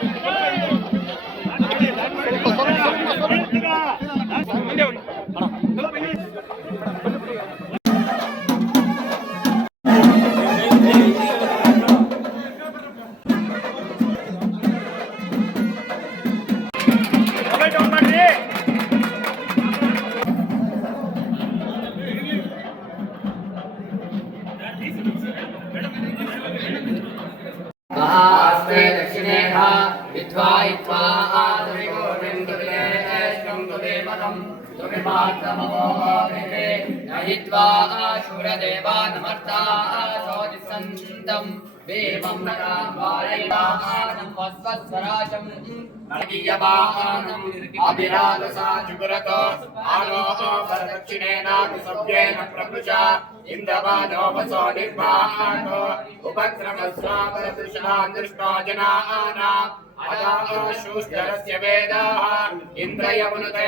Yeah. त्वा इत्वा शूरदेवानमर्ता सोदिसन्तम् देवं नरां वारयिवानं वस्वस्वराजम् नर्गीयवाहनम् अभिराजसा जुगुरतो आनो वरदक्षिणेनाभिसव्येन प्रभुजा इन्द्रवादोपसो निर्वाहानो उपक्रमस्वापरदृशा दृष्टो जनानाम् अदाशुश्चरस्य वेदाः इन्द्रयमुनुते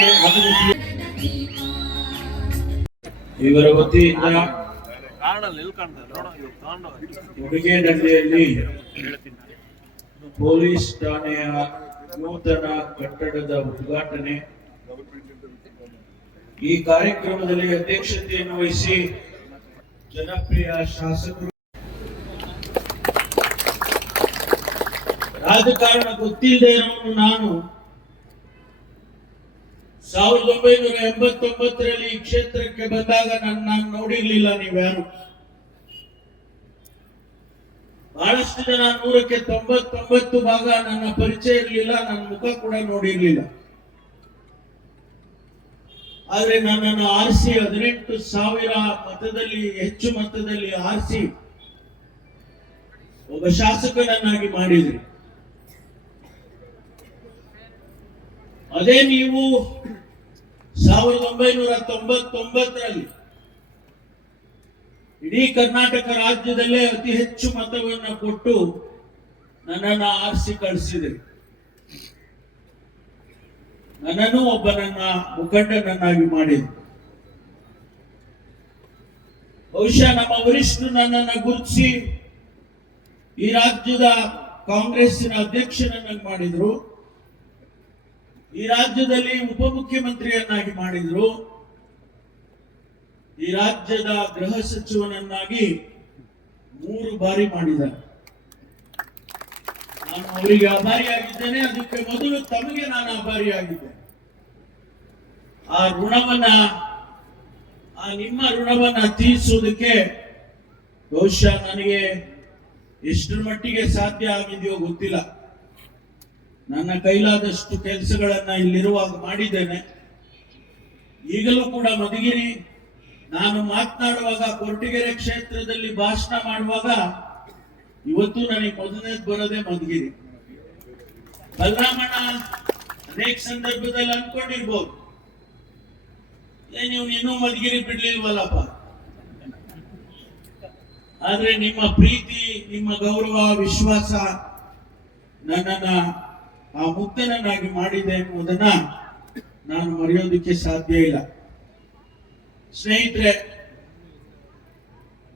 ಕಾರ್ಯಕ್ರಮಕ್ಕೆ ಆಗಮಿಸಿ ಇವರ ವತಿಯಿಂದ ಉಡುಗೆ ದಂಡೆಯಲ್ಲಿ ಪೊಲೀಸ್ ಠಾಣೆಯ ನೂತನ ಕಟ್ಟಡದ ಉದ್ಘಾಟನೆ. ಈ ಕಾರ್ಯಕ್ರಮದಲ್ಲಿ ಅಧ್ಯಕ್ಷತೆಯನ್ನು ವಹಿಸಿ ಜನಪ್ರಿಯ ಶಾಸಕರು. ರಾಜಕಾರಣ ಗೊತ್ತಿಲ್ಲದೆ ನಾನು. ಸಾವಿರದ ಒಂಬೈನೂರ ಎಂಬತ್ತೊಂಬತ್ತರಲ್ಲಿ ಈ ಕ್ಷೇತ್ರಕ್ಕೆ ಬಂದಾಗ ನನ್ನ ನಾನು ನೋಡಿರ್ಲಿಲ್ಲ ನೀವ್ಯಾರು. ಬಹಳಷ್ಟು ಜನ ನೂರಕ್ಕೆ ತೊಂಬತ್ತೊಂಬತ್ತು ಭಾಗ ನನ್ನ ಪರಿಚಯ ಇರಲಿಲ್ಲ, ನನ್ನ ಮುಖ ಕೂಡ ನೋಡಿರ್ಲಿಲ್ಲ. ಆದ್ರೆ ನನ್ನನ್ನು ಆರಿಸಿ ಹದಿನೆಂಟು ಸಾವಿರ ಮತದಲ್ಲಿ, ಹೆಚ್ಚು ಮತದಲ್ಲಿ ಆರಿಸಿ ಒಬ್ಬ ಶಾಸಕನನ್ನಾಗಿ ಮಾಡಿದ್ರಿ. ಅದೇ ನೀವು ಸಾವಿರದ ಒಂಬೈನೂರ ತೊಂಬತ್ತೊಂಬತ್ತರಲ್ಲಿ ಇಡೀ ಕರ್ನಾಟಕ ರಾಜ್ಯದಲ್ಲೇ ಅತಿ ಹೆಚ್ಚು ಮತವನ್ನು ಕೊಟ್ಟು ನನ್ನನ್ನು ಆರಿಸಿ ಕಳಿಸಿದೆ. ನನ್ನನ್ನು ಒಬ್ಬ ನನ್ನ ಮುಖಂಡನನ್ನಾಗಿ ಮಾಡಿದ್ರು ಬಹುಶಃ ನಮ್ಮ ವರಿಷ್ಠರು ನನ್ನನ್ನು ಗುರುತಿಸಿ ಈ ರಾಜ್ಯದ ಕಾಂಗ್ರೆಸ್ಸಿನ ಅಧ್ಯಕ್ಷನನ್ನಾಗಿ ಮಾಡಿದ್ರು. ಈ ರಾಜ್ಯದಲ್ಲಿ ಉಪಮುಖ್ಯಮಂತ್ರಿಯನ್ನಾಗಿ ಮಾಡಿದ್ರು. ಈ ರಾಜ್ಯದ ಗೃಹ ಸಚಿವನನ್ನಾಗಿ ಮೂರು ಬಾರಿ ಮಾಡಿದ್ದಾರೆ. ನಾನು ಅವರಿಗೆ ಆಭಾರಿಯಾಗಿದ್ದೇನೆ, ಅದಕ್ಕೆ ಮೊದಲು ತಮಗೆ ನಾನು ಆಭಾರಿಯಾಗಿದ್ದೇನೆ. ಆ ಋಣವನ್ನ, ಆ ನಿಮ್ಮ ಋಣವನ್ನ ತೀರಿಸುವುದಕ್ಕೆ ಬಹುಶಃ ನನಗೆ ಎಷ್ಟರ ಮಟ್ಟಿಗೆ ಸಾಧ್ಯ ಆಗಿದೆಯೋ ಗೊತ್ತಿಲ್ಲ. ನನ್ನ ಕೈಲಾದಷ್ಟು ಕೆಲಸಗಳನ್ನ ಇಲ್ಲಿರುವಾಗ ಮಾಡಿದ್ದೇನೆ. ಈಗಲೂ ಕೂಡ ಮಧುಗಿರಿ, ನಾನು ಮಾತನಾಡುವಾಗ ಕೊರಟಗೆರೆ ಕ್ಷೇತ್ರದಲ್ಲಿ ಭಾಷಣ ಮಾಡುವಾಗ ಇವತ್ತು ನನಗೆ ಮೊದಲನೇದು ಬರೋದೇ ಮಧುಗಿರಿ. ಬಲರಾಮಣ್ಣ ಅನೇಕ ಸಂದರ್ಭದಲ್ಲಿ ಅನ್ಕೊಂಡಿರ್ಬೋದು ನೀವು ಇನ್ನೂ ಮಧುಗಿರಿ ಬಿಡ್ಲಿಲ್ವಲ್ಲಪ್ಪ? ಆದ್ರೆ ನಿಮ್ಮ ಪ್ರೀತಿ, ನಿಮ್ಮ ಗೌರವ, ವಿಶ್ವಾಸ ನನ್ನನ್ನ ಆ ಮುಕ್ತನನ್ನಾಗಿ ಮಾಡಿದೆ ಎನ್ನುವುದನ್ನ ನಾನು ಮರೆಯೋದಕ್ಕೆ ಸಾಧ್ಯ ಇಲ್ಲ. ಸ್ನೇಹಿತರೆ,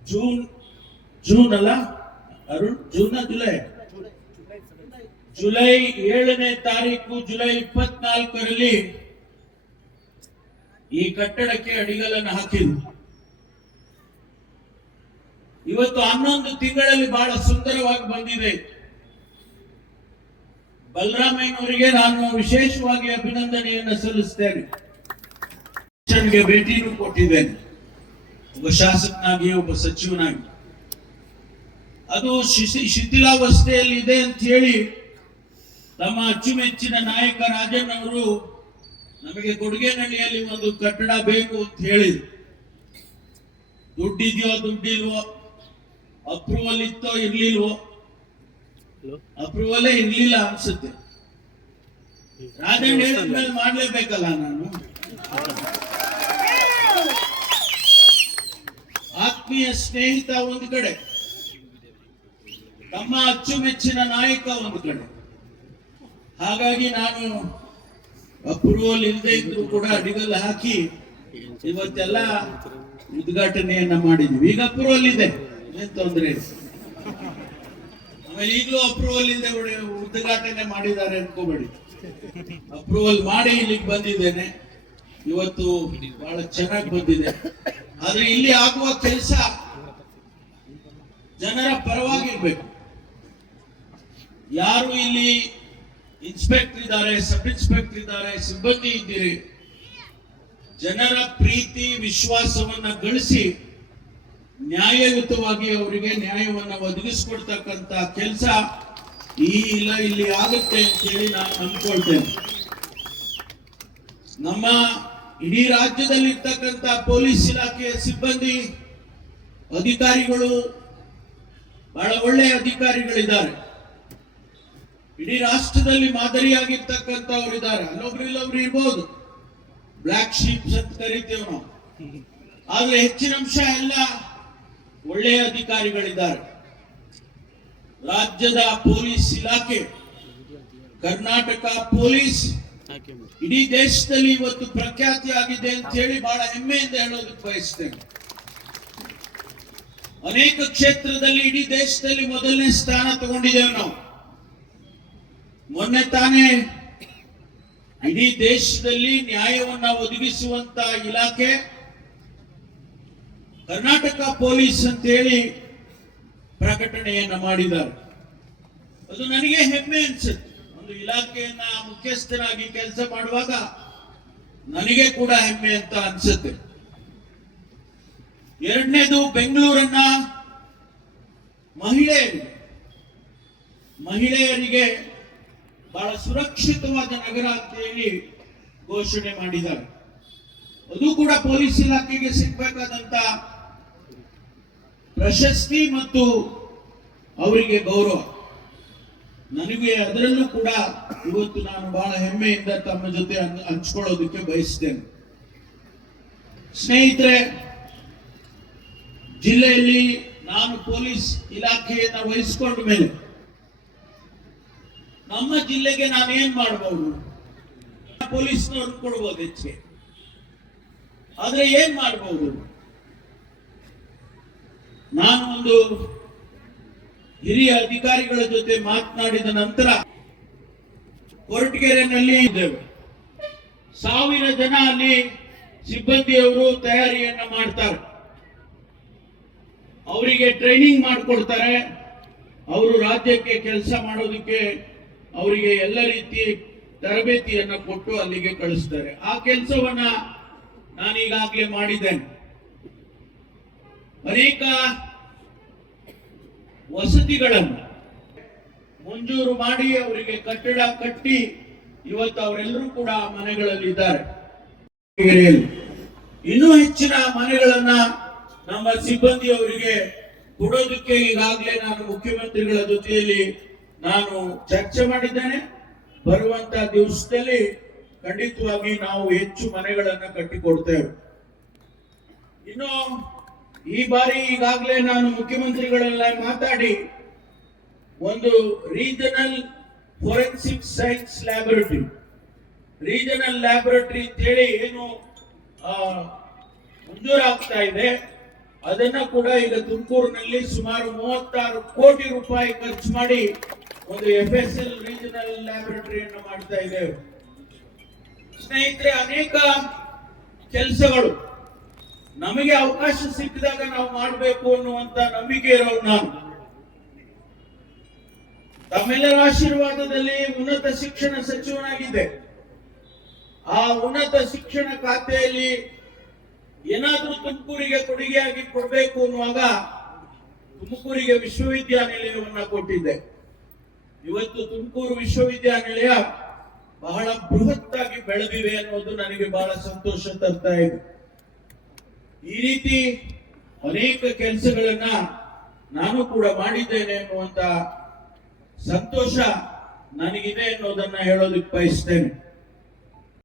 ಜೂನ್ ಜೂನ್ ಅಲ್ಲ, ಅರುಣ್, ಜೂನ್ ಜುಲೈ? ಜುಲೈ ಏಳನೇ ತಾರೀಕು, ಜುಲೈ ಇಪ್ಪತ್ನಾಲ್ಕರಲ್ಲಿ ಈ ಕಟ್ಟಡಕ್ಕೆ ಅಡಿಗಲನ್ನು ಹಾಕಿದ್ರು. ಇವತ್ತು ಹನ್ನೊಂದು ತಿಂಗಳಲ್ಲಿ ಬಹಳ ಸುಂದರವಾಗಿ ಬಂದಿದೆ. ಬಲರಾಮಯ್ಯನವರಿಗೆ ನಾನು ವಿಶೇಷವಾಗಿ ಅಭಿನಂದನೆಯನ್ನು ಸಲ್ಲಿಸ್ತೇನೆ. ಭೇಟಿನೂ ಕೊಟ್ಟಿದ್ದೇನೆ. ಒಬ್ಬ ಶಾಸಕನಾಗಿ ಒಬ್ಬ ಸಚಿವನಾಗಿ. ಅದು ಶಿಶಿ- ಶಿಥಿಲಾವಸ್ಥೆಯಲ್ಲಿ ಇದೆ ಅಂತ ಹೇಳಿ ತಮ್ಮ ಅಚ್ಚುಮೆಚ್ಚಿನ ನಾಯಕ ರಾಜನ್ ಅವರು ನಮಗೆ ಕೊಡುಗೆನಹಳ್ಳಿಯಲ್ಲಿ ಒಂದು ಕಟ್ಟಡ ಬೇಕು ಅಂತ ಹೇಳಿದ್ರು. ದುಡ್ಡಿದೆಯೋ ದುಡ್ಡಿಲ್ವೋ ಅಪ್ರೂವಲ್ ಇತ್ತೋ ಇರ್ಲಿಲ್ವೋ ಅಪ್ರೂವಲೇ ಇರ್ಲಿಲ್ಲ ಅನ್ಸುತ್ತೆ. ರಾಜನ್ ಹೇಳಿದ್ಮೇಲೆ ಮಾಡ್ಲೇಬೇಕಲ್ಲ ನಾನು? ಆತ್ಮೀಯ ಸ್ನೇಹಿತ ಒಂದು ಕಡೆ, ತಮ್ಮ ಅಚ್ಚುಮೆಚ್ಚಿನ ನಾಯಕ ಒಂದು ಕಡೆ. ಹಾಗಾಗಿ ನಾನು ಅಪ್ರೂವಲ್ ಇಲ್ಲದೆ ಇದ್ರು ಕೂಡ ಅಡಿಗಲ್ ಹಾಕಿ ಇವತ್ತೆಲ್ಲ ಉದ್ಘಾಟನೆಯನ್ನ ಮಾಡಿದ್ವಿ. ಈಗ ಅಪ್ರೂವಲ್ ಇದೆ, ಏನ್ ತೊಂದ್ರೆ ಇಲ್ಲ. ಈಗಲೂ ಅಪ್ರೂವಲ್ ಇಲ್ಲದೆ ಉದ್ಘಾಟನೆ ಮಾಡಿದ್ದಾರೆ ಅನ್ಕೋಬೇಡಿ. ಅಪ್ರೂವಲ್ ಮಾಡಿ ಇಲ್ಲಿಗೆ ಬಂದಿದ್ದೇನೆ. ಇವತ್ತು ಬಹಳ ಚೆನ್ನಾಗಿ ಬಂದಿದೆ. ಆದ್ರೆ ಇಲ್ಲಿ ಆಗುವ ಕೆಲಸ ಜನರ ಪರವಾಗಿರ್ಬೇಕು. ಯಾರು ಇಲ್ಲಿ ಇನ್ಸ್ಪೆಕ್ಟರ್ ಇದ್ದಾರೆ ಸಬ್ ಇನ್ಸ್ಪೆಕ್ಟರ್ ಇದ್ದಾರೆ, ಸಿಬ್ಬಂದಿ ಇದ್ದೀರಿ, ಜನರ ಪ್ರೀತಿ, ವಿಶ್ವಾಸವನ್ನ ಗಳಿಸಿ ನ್ಯಾಯಯುತವಾಗಿ ಅವರಿಗೆ ನ್ಯಾಯವನ್ನ ಒದಗಿಸ್ಕೊಡ್ತಕ್ಕಂಥ ಕೆಲಸ ಈ ಇಲ್ಲ ಇಲ್ಲಿ ಆಗುತ್ತೆ ಅಂತೇಳಿ ನಾನು ಅಂದ್ಕೊಳ್ತೇನೆ ನಮ್ಮ ಇಡೀ ರಾಜ್ಯದಲ್ಲಿ ಇರ್ತಕ್ಕಂಥ ಪೊಲೀಸ್ ಇಲಾಖೆಯ ಸಿಬ್ಬಂದಿ, ಅಧಿಕಾರಿಗಳು ಬಹಳ ಒಳ್ಳೆಯ ಅಧಿಕಾರಿಗಳಿದ್ದಾರೆ. ಇಡೀ ರಾಷ್ಟ್ರದಲ್ಲಿ ಮಾದರಿಯಾಗಿರ್ತಕ್ಕಂಥವ್ರು ಇದ್ದಾರೆ ಅಲ್ಲೊಬ್ರು ಇಲ್ಲೊಬ್ರು ಇರ್ಬೋದು. ಬ್ಲಾಕ್ ಶೀಪ್ಸ್ ಅಂತ ಕರಿತೇವೆ ನಾವು. ಆದ್ರೆ ಹೆಚ್ಚಿನ ಅಂಶ ಎಲ್ಲ ಒಳ್ಳೆಯ ಅಧಿಕಾರಿಗಳಿದ್ದಾರೆ. ರಾಜ್ಯದ ಪೊಲೀಸ್ ಇಲಾಖೆ, ಕರ್ನಾಟಕ ಪೊಲೀಸ್ ಇಡೀ ದೇಶದಲ್ಲಿ ಇವತ್ತು ಪ್ರಖ್ಯಾತಿ ಆಗಿದೆ ಅಂತ ಹೇಳಿ ಬಹಳ ಹೆಮ್ಮೆಯಿಂದ ಹೇಳೋದಕ್ಕೆ ಬಯಸ್ತೇನೆ. ಅನೇಕ ಕ್ಷೇತ್ರದಲ್ಲಿ ಇಡೀ ದೇಶದಲ್ಲಿ ಮೊದಲನೇ ಸ್ಥಾನ ತಗೊಂಡಿದ್ದೇವೆ ನಾವು. ಮೊನ್ನೆ ತಾನೇ ಇಡೀ ದೇಶದಲ್ಲಿ ನ್ಯಾಯವನ್ನ ಒದಗಿಸುವಂತ ಇಲಾಖೆ ಕರ್ನಾಟಕ ಪೊಲೀಸ್ ಅಂತ ಹೇಳಿ ಪ್ರಕಟಣೆಯನ್ನ ಮಾಡಿದ್ದಾರೆ. ಅದು ನನಗೆ ಹೆಮ್ಮೆ ಅನ್ಸುತ್ತೆ. ಒಂದು ಇಲಾಖೆಯನ್ನ ಮುಖ್ಯಸ್ಥರಾಗಿ ಕೆಲಸ ಮಾಡುವಾಗ ನನಗೆ ಕೂಡ ಹೆಮ್ಮೆ ಅಂತ ಅನ್ಸುತ್ತೆ. ಎರಡನೇದು ಬೆಂಗಳೂರನ್ನ ಮಹಿಳೆಯರಿಗೆ ಮಹಿಳೆಯರಿಗೆ ಬಹಳ ಸುರಕ್ಷಿತವಾದ ನಗರ ಅಂತ ಹೇಳಿ ಘೋಷಣೆ ಮಾಡಿದ್ದಾರೆ. ಅದು ಕೂಡ ಪೊಲೀಸ್ ಇಲಾಖೆಗೆ ಸಿಗ್ಬೇಕಾದಂತ ಪ್ರಶಸ್ತಿ ಮತ್ತು ಅವರಿಗೆ ಗೌರವ. ನನಗೆ ಅದರಲ್ಲೂ ಕೂಡ ಇವತ್ತು ನಾನು ಬಹಳ ಹೆಮ್ಮೆಯಿಂದ ತಮ್ಮ ಜೊತೆ ಹಂಚ್- ಹಂಚ್ಕೊಳ್ಳೋದಕ್ಕೆ ಬಯಸ್ತೇನೆ. ಸ್ನೇಹಿತರೆ, ಜಿಲ್ಲೆಯಲ್ಲಿ ನಾನು ಪೊಲೀಸ್ ಇಲಾಖೆಯನ್ನ ವಹಿಸಿಕೊಂಡ ಮೇಲೆ ನಮ್ಮ ಜಿಲ್ಲೆಗೆ ನಾನು ಏನ್ ಮಾಡಬಹುದು ಪೊಲೀಸ್ನವ್ರು ಕೊಡ್ಬೋದು ಹೆಚ್ಚಿಗೆ. ಆದ್ರೆ ಏನ್ ಮಾಡಬಹುದು ನಾನು ಒಂದು ಹಿರಿಯ ಅಧಿಕಾರಿಗಳ ಜೊತೆ ಮಾತನಾಡಿದ ನಂತರ ಕೊರಟಗೆರೆನಲ್ಲಿ ಇದ್ದೇವೆ. ಸಾವಿರ ಜನ ಅಲ್ಲಿ ಸಿಬ್ಬಂದಿಯವರು ತಯಾರಿಯನ್ನ ಮಾಡ್ತಾರೆ. ಅವರಿಗೆ ಟ್ರೈನಿಂಗ್ ಮಾಡಿಕೊಡ್ತಾರೆ. ಅವರು ರಾಜ್ಯಕ್ಕೆ ಕೆಲಸ ಮಾಡೋದಕ್ಕೆ ಅವರಿಗೆ ಎಲ್ಲ ರೀತಿ ತರಬೇತಿಯನ್ನ ಕೊಟ್ಟು ಅಲ್ಲಿಗೆ ಕಳಿಸ್ತಾರೆ. ಆ ಕೆಲಸವನ್ನ ನಾನೀಗಾಗಲೇ ಮಾಡಿದ್ದೇನೆ. ಅನೇಕ ವಸತಿಗಳನ್ನು ಮಂಜೂರು ಮಾಡಿ ಅವರಿಗೆ ಕಟ್ಟಡ ಕಟ್ಟಿ ಇವತ್ತು ಅವರೆಲ್ಲರೂ ಕೂಡ ಮನೆಗಳಲ್ಲಿ ಇದ್ದಾರೆ. ಇನ್ನೂ ಹೆಚ್ಚಿನ ಮನೆಗಳನ್ನ ನಮ್ಮ ಸಿಬ್ಬಂದಿಯವರಿಗೆ ಕೊಡೋದಕ್ಕೆ ಈಗಾಗಲೇ ನಾನು ಮುಖ್ಯಮಂತ್ರಿಗಳ ಜೊತೆಯಲ್ಲಿ ನಾನು ಚರ್ಚೆ ಮಾಡಿದ್ದೇನೆ ಬರುವಂತ ದಿವಸದಲ್ಲಿ ಖಂಡಿತವಾಗಿ ನಾವು ಹೆಚ್ಚು ಮನೆಗಳನ್ನು ಕಟ್ಟಿಕೊಡ್ತೇವೆ ಇನ್ನು ಈ ಬಾರಿ ಈಗಾಗಲೇ ನಾನು ಮುಖ್ಯಮಂತ್ರಿಗಳೆಲ್ಲ ಮಾತಾಡಿ ಒಂದು regional forensic science laboratory. Regional laboratory ಅಂತೇಳಿ ಏನು ಮಂಜೂರಾಗ್ತಾ ಇದೆ. ಅದನ್ನ ಕೂಡ ಈಗ ತುಮಕೂರಿನಲ್ಲಿ ಸುಮಾರು ಮೂವತ್ತಾರು ಕೋಟಿ ರೂಪಾಯಿ ಖರ್ಚು ಮಾಡಿ ಒಂದು ಎಫ್ ಎಸ್ ಎಲ್ ರೀಜನಲ್ ಲ್ಯಾಬೊರೇಟರಿಯನ್ನು ಮಾಡ್ತಾ ಇದ್ದೇವೆ ಸ್ನೇಹಿತರೆ, ಅನೇಕ ಕೆಲಸಗಳು ನಮಗೆ ಅವಕಾಶ ಸಿಕ್ಕಿದಾಗ ನಾವು ಮಾಡಬೇಕು ಅನ್ನುವಂತ ನಂಬಿಕೆ ಇರೋರು ನಾನು. ತಮ್ಮೆಲ್ಲರ ಆಶೀರ್ವಾದದಲ್ಲಿ ಉನ್ನತ ಶಿಕ್ಷಣ ಸಚಿವನಾಗಿದ್ದೆ. ಆ ಉನ್ನತ ಶಿಕ್ಷಣ ಖಾತೆಯಲ್ಲಿ ಏನಾದ್ರೂ ತುಮಕೂರಿಗೆ ಕೊಡುಗೆಯಾಗಿ ಕೊಡಬೇಕು ಅನ್ನುವಾಗ ತುಮಕೂರಿಗೆ ವಿಶ್ವವಿದ್ಯಾನಿಲಯವನ್ನ ಕೊಟ್ಟಿದ್ದೆ. ಇವತ್ತು ತುಮಕೂರು ವಿಶ್ವವಿದ್ಯಾನಿಲಯ ಬಹಳ ಬೃಹತ್ತಾಗಿ ಬೆಳೆದಿದೆ ಅನ್ನೋದು ನನಗೆ ಬಹಳ ಸಂತೋಷ ತರ್ತಾ ಇದೆ. ಈ ರೀತಿ ಅನೇಕ ಕೆಲಸಗಳನ್ನ ನಾನು ಕೂಡ ಮಾಡಿದ್ದೇನೆ ಅನ್ನುವಂತ ಸಂತೋಷ ನನಗಿದೆ ಅನ್ನೋದನ್ನ ಹೇಳೋದಕ್ಕೆ ಬಯಸ್ತೇನೆ.